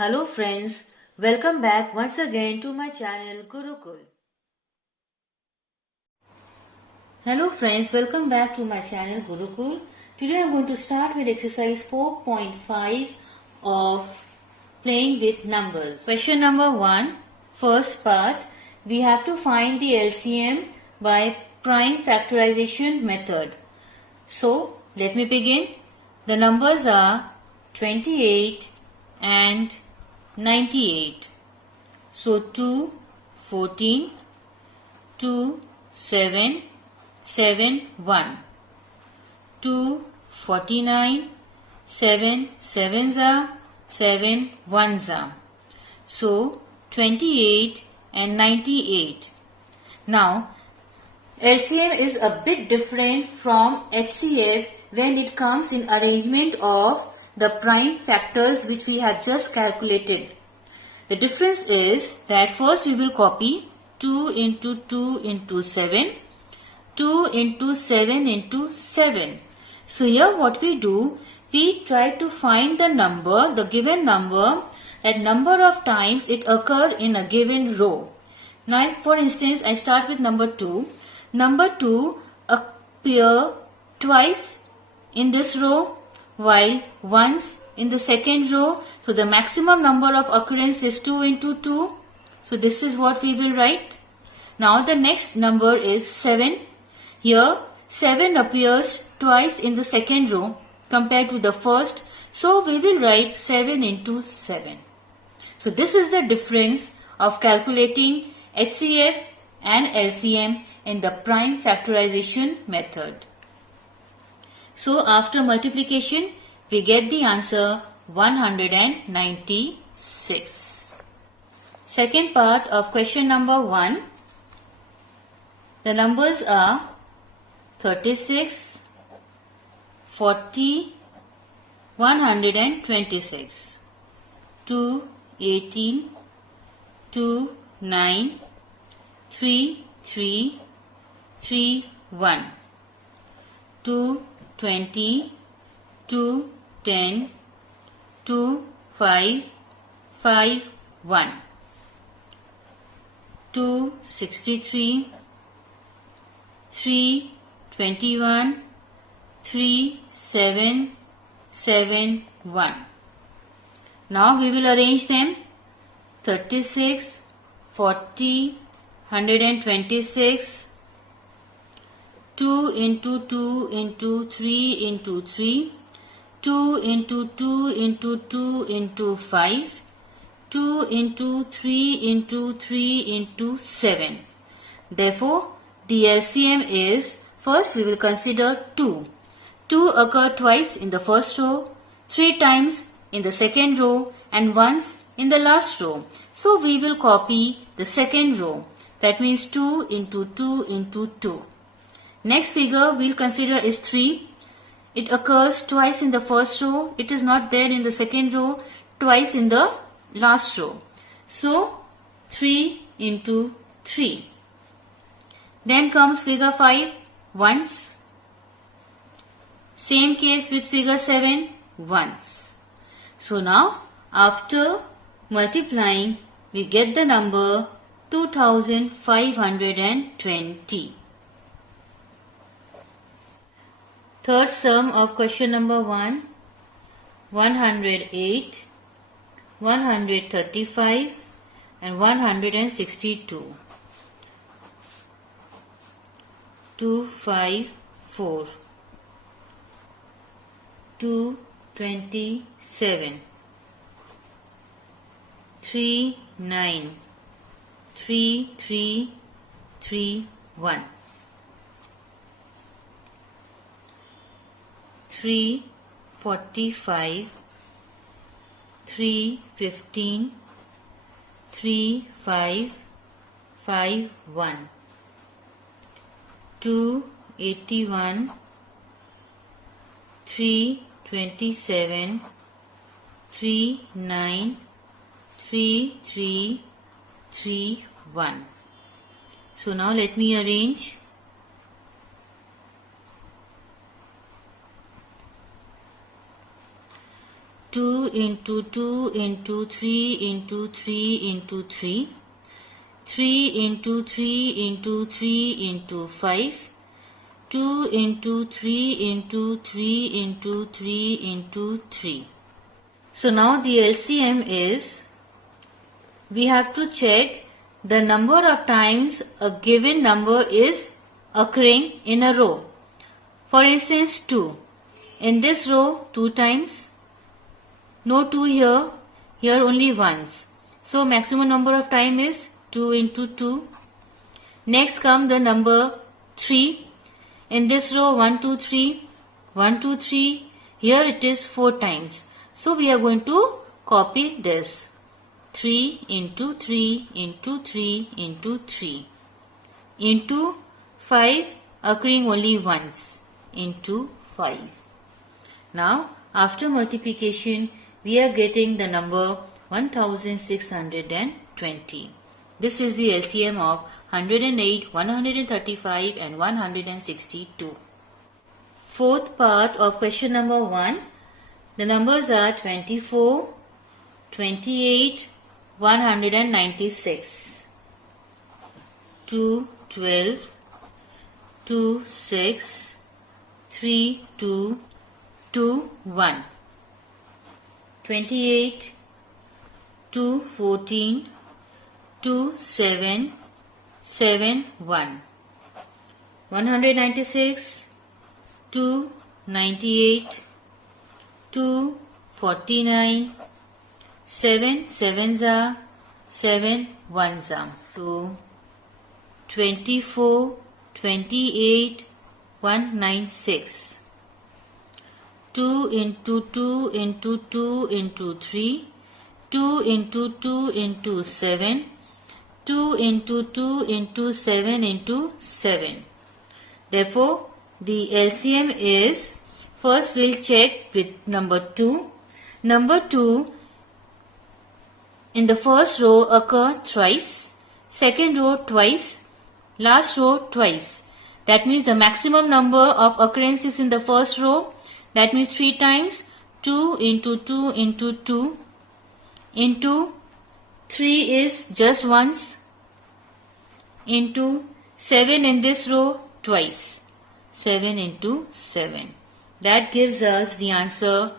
Hello friends, welcome back once again to my channel Gurukul. Hello friends, welcome back to my channel Gurukul. Today I am going to start with exercise 4.5 of playing with numbers. Question number 1, first part, we have to find the LCM by prime factorization method. So let me begin. The numbers are 28 and 98. So 2, 14, 2, 7, 7, 1. 2, 49, 7, 7s are, 7, 1s are. So 28 and 98. Now LCM is a bit different from HCF when it comes in arrangement of the prime factors which we have just calculated. The difference is that first we will copy 2 into 2 into 7, 2 into 7 into 7. So here what we do, we try to find the number, the given number, that number of times it occurred in a given row. Now for instance I start with number 2. Number 2 appear twice in this row while once in the second row. So the maximum number of occurrence is 2 into 2. So this is what we will write. Now the next number is 7. Here 7 appears twice in the second row compared to the first. So we will write 7 into 7. So this is the difference of calculating HCF and LCM in the prime factorization method. So after multiplication, we get the answer 196. Second part of question number 1. The numbers are 36, 40, 126. 2, 18, 2, 9, 3, 3, 3, 1. 2, 20, 2, 10, 2, 5, 5, 1. 2, 63, 3, 21, 3, 7, 7, 1. Now we will arrange them. 36, 40, 126, 2 into 2 into 3 into 3, 2 into 2 into 2 into 5, 2 into 3 into 3 into 7. Therefore, the LCM is, first we will consider 2. 2 occur twice in the first row, 3 times in the second row and once in the last row. So we will copy the second row. That means 2 into 2 into 2. Next figure we will consider is 3. It occurs twice in the first row. It is not there in the second row. Twice in the last row. So 3 into 3. Then comes figure 5 once. Same case with figure 7 once. So now after multiplying we get the number 2520. Third sum of question number 1, 108, 135 and 162. 254, 227, 39, 3331. 345, 315, 3551. 281, 327, 39, 3331. So now let me arrange. 2 into 2 into 3 into 3 into 3, 3 into 3 into 3 into 5, 2 into 3 into 3 into 3 into 3. So now the LCM is, we have to check the number of times a given number is occurring in a row. For instance, 2. In this row, 2 times. No 2 here. Here only once. So maximum number of time is 2 into 2. Next come the number 3. In this row, 1, 2, 3. 1, 2, 3. Here it is 4 times. So we are going to copy this. 3 into 3 into 3 into 3 into 5 occurring only once into 5. Now after multiplication we are getting the number 1620. This is the LCM of 108, 135 and 162. Fourth part of question number 1. The numbers are 24, 28, 196, 2, 12, 2, 6, 3, 2, 2, 1, 28, 2, 14, 2, 7, 7, 1, 196, 2, 98, 2, 49, 7 sevens are 7 ones are. So 24, 28, 196. 2 into 2 into 2 into 3. 2 into 2 into 7. 2 into 2 into 7 into 7. Therefore, the LCM is, first we'll check with number 2. Number 2 in the first row occur thrice, second row twice, last row twice. That means the maximum number of occurrences in the first row, that means 3 times. 2 into 2 into 2 into 3 is just once, into 7 in this row twice. 7 into 7. That gives us the answer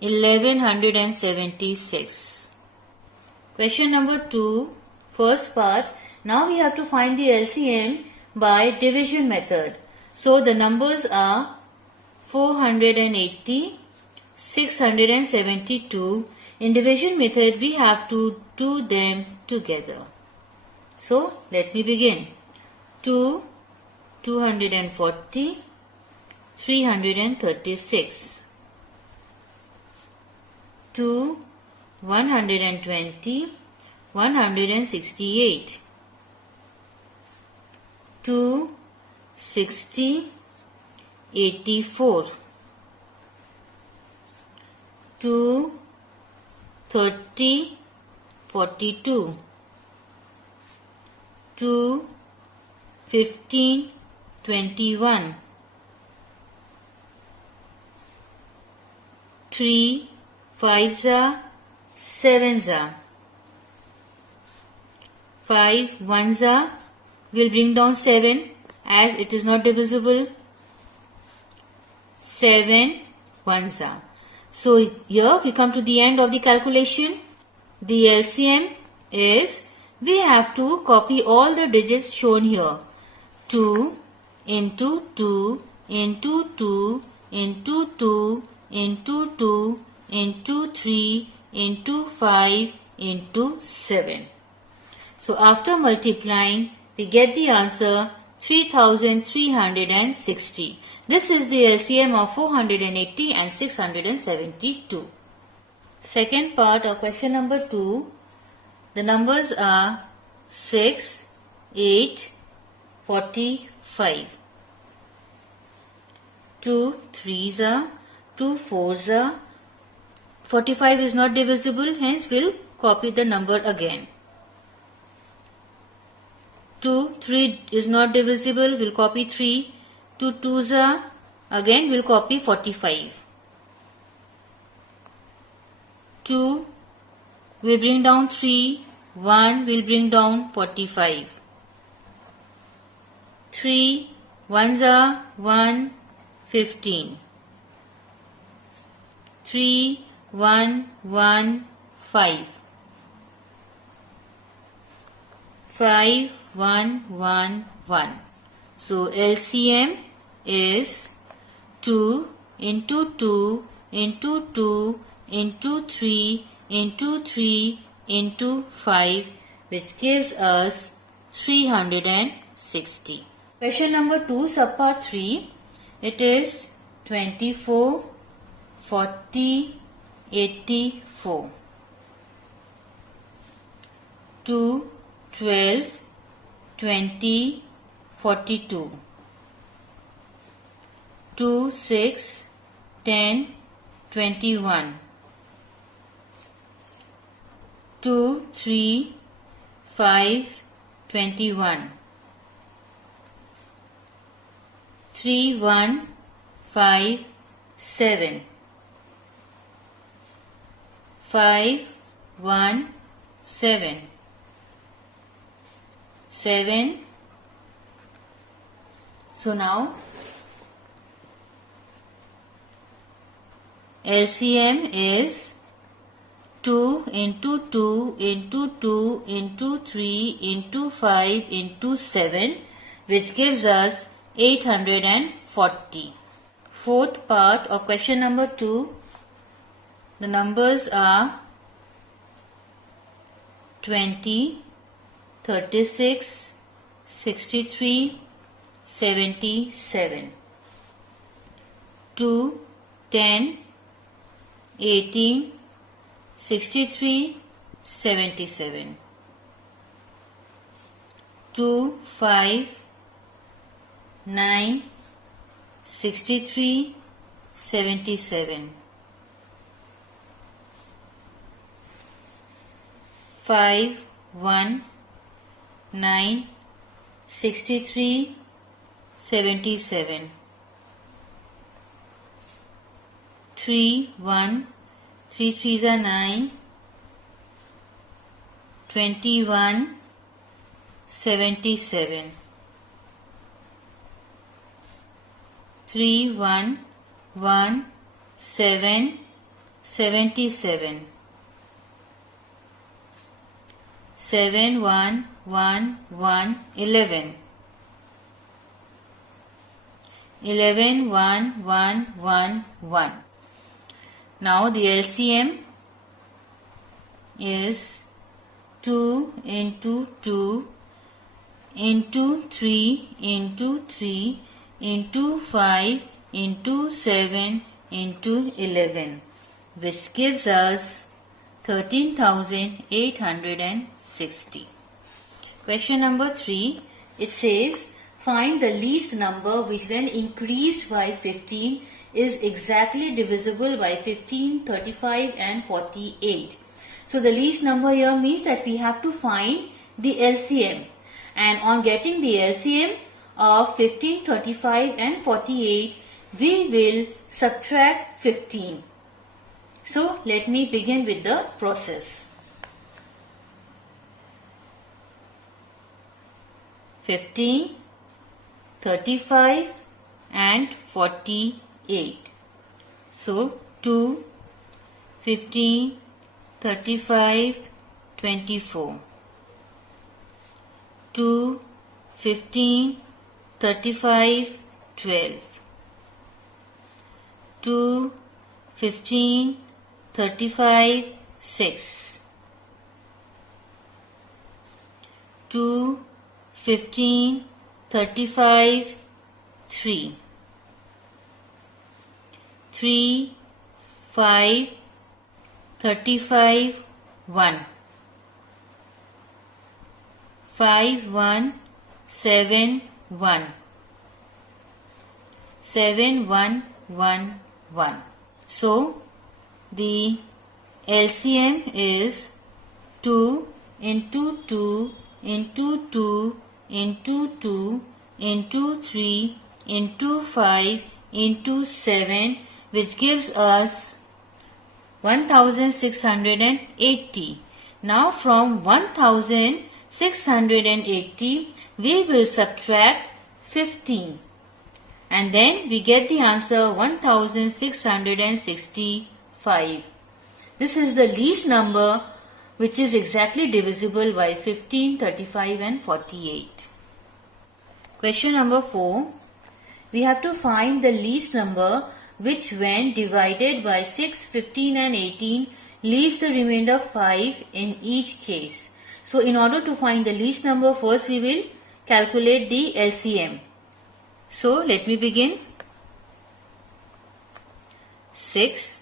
1176. Question number 2, first part. Now we have to find the LCM by division method. So the numbers are 480, 672. In division method we have to do them together. So let me begin. 2, 240, 336. 2, 120, 168. 2, 60, 84. 2, 30, 42. 2, 15, 21. 3 5s are 7s are. 5 1s are. We'll bring down 7 as it is not divisible. 7 1s are. So here we come to the end of the calculation. The LCM is, we have to copy all the digits shown here. 2 into 2 into 2 into 2 into 2 into 3 into 5 into 7. So after multiplying we get the answer 3360. This is the LCM of 480 and 672. Second part of question number 2. The numbers are 6, 8, 45. 2 3s are, 2 4s are. 45 is not divisible, hence we'll copy the number again. 2 3 is not divisible, we'll copy 3. 2 2s are, again we'll copy 45. 2 will bring down 3, 1 will bring down 45. 3 ones are 1, 15. 3, 1, 1, 5. 5, 1, 1, 1. So LCM is 2 into 2 into 2 into 3 into 3 into 5, which gives us 360. Question number 2, subpart 3. It is 24, 40, 84. 2, 12, 20, 42. 2, 6, 10, 21. 2, 3, 5, 21. 3, 1, 5, 7. 5, 1, 7. 7. So now LCM is 2 into 2 into 2 into 3 into 5 into 7, which gives us 840. Fourth part of question number 2. The numbers are 20, 36, 63, 77. 2, 10, 18, 63, 77. 2, 5, 9, 63, 77. 5, 1, 9, 63, 77. 3, 1, 3 3s are 9, 21, 77. 3, 1, 1, 7, 77. 7, 1, 1, 1, 11. 11, 1, 1, 1, 1. Now the LCM is 2 into 2 into 3 into 3 into 5 into 7 into 11, which gives us 13,860. Question number 3. It says, find the least number which when increased by 15 is exactly divisible by 15, 35 and 48. So the least number here means that we have to find the LCM, and on getting the LCM of 15, 35 and 48, we will subtract 15. So let me begin with the process. 15, 35 and 48. So 2, 15, 35, 24. 2, 15, 35, 12. 2, 15, 35, 6. 2, 15, 35, 3. 3, 5, 35, 1. 5, 1, 7, 1. 7, 1, 1, 1. So the LCM is 2 into 2 into 2 into 2 into 3 into 5 into 7, which gives us 1680. Now from 1680 we will subtract 15 and then we get the answer 1665. This is the least number which is exactly divisible by 15, 35 and 48. Question number 4. We have to find the least number which when divided by 6, 15 and 18 leaves the remainder 5 in each case. So in order to find the least number, first we will calculate the LCM. So let me begin. 6,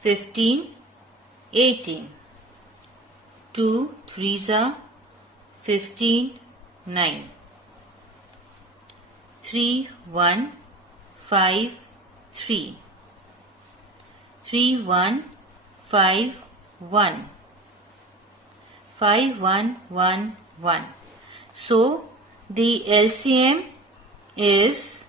15, 18. 2 3s are 15, 9. 3, 1, 5, 3. 3, 1, 5, 1. 5, 1, 1, 1. So the LCM is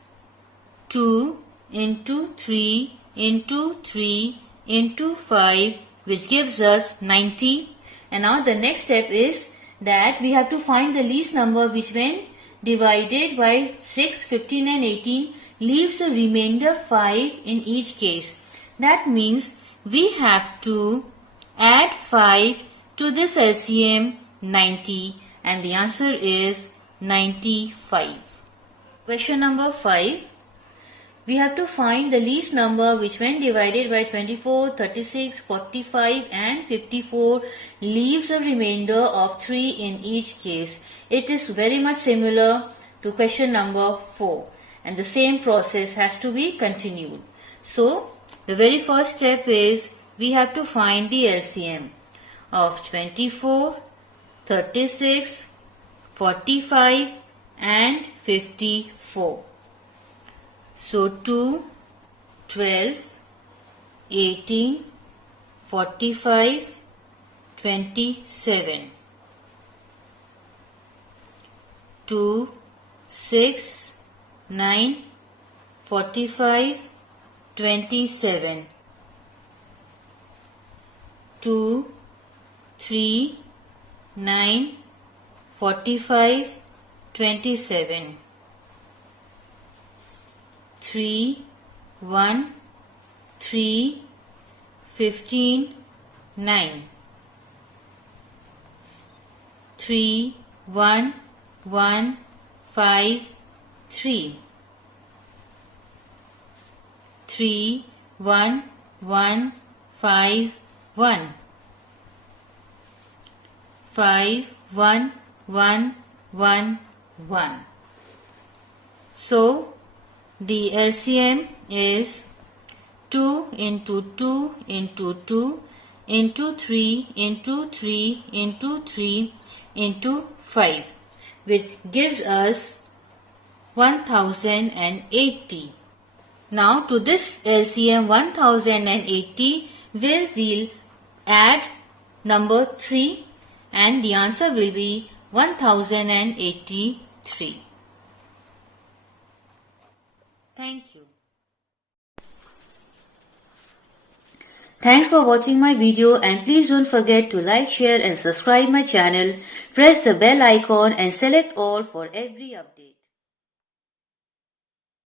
2 into 3 into 3 into 5, which gives us 90. And now the next step is that we have to find the least number which when divided by 6, 15 and 18 leaves a remainder 5 in each case. That means we have to add 5 to this LCM 90 and the answer is 95. Question number 5. We have to find the least number which when divided by 24, 36, 45 and 54 leaves a remainder of 3 in each case. It is very much similar to question number 4 and the same process has to be continued. So the very first step is we have to find the LCM of 24, 36, 45 and 54. So 2, 12, 18, 45, 27. 2, 6, 9, 45, 27. 2, 3, 9, 45, 27. 3, 1, 3, 15, 9. 3, 1, 1, 5, 3. 3, 1, 1, 5, 1. 5, 1, 1, 1, 1. So the LCM is 2 into 2 into 2 into 3 into 3 into 3 into 5, which gives us 1080. Now to this LCM 1080 we'll add number 3 and the answer will be 1083. Thank you. Thanks for watching my video and please don't forget to like, share and subscribe my channel. Press the bell icon and select all for every update.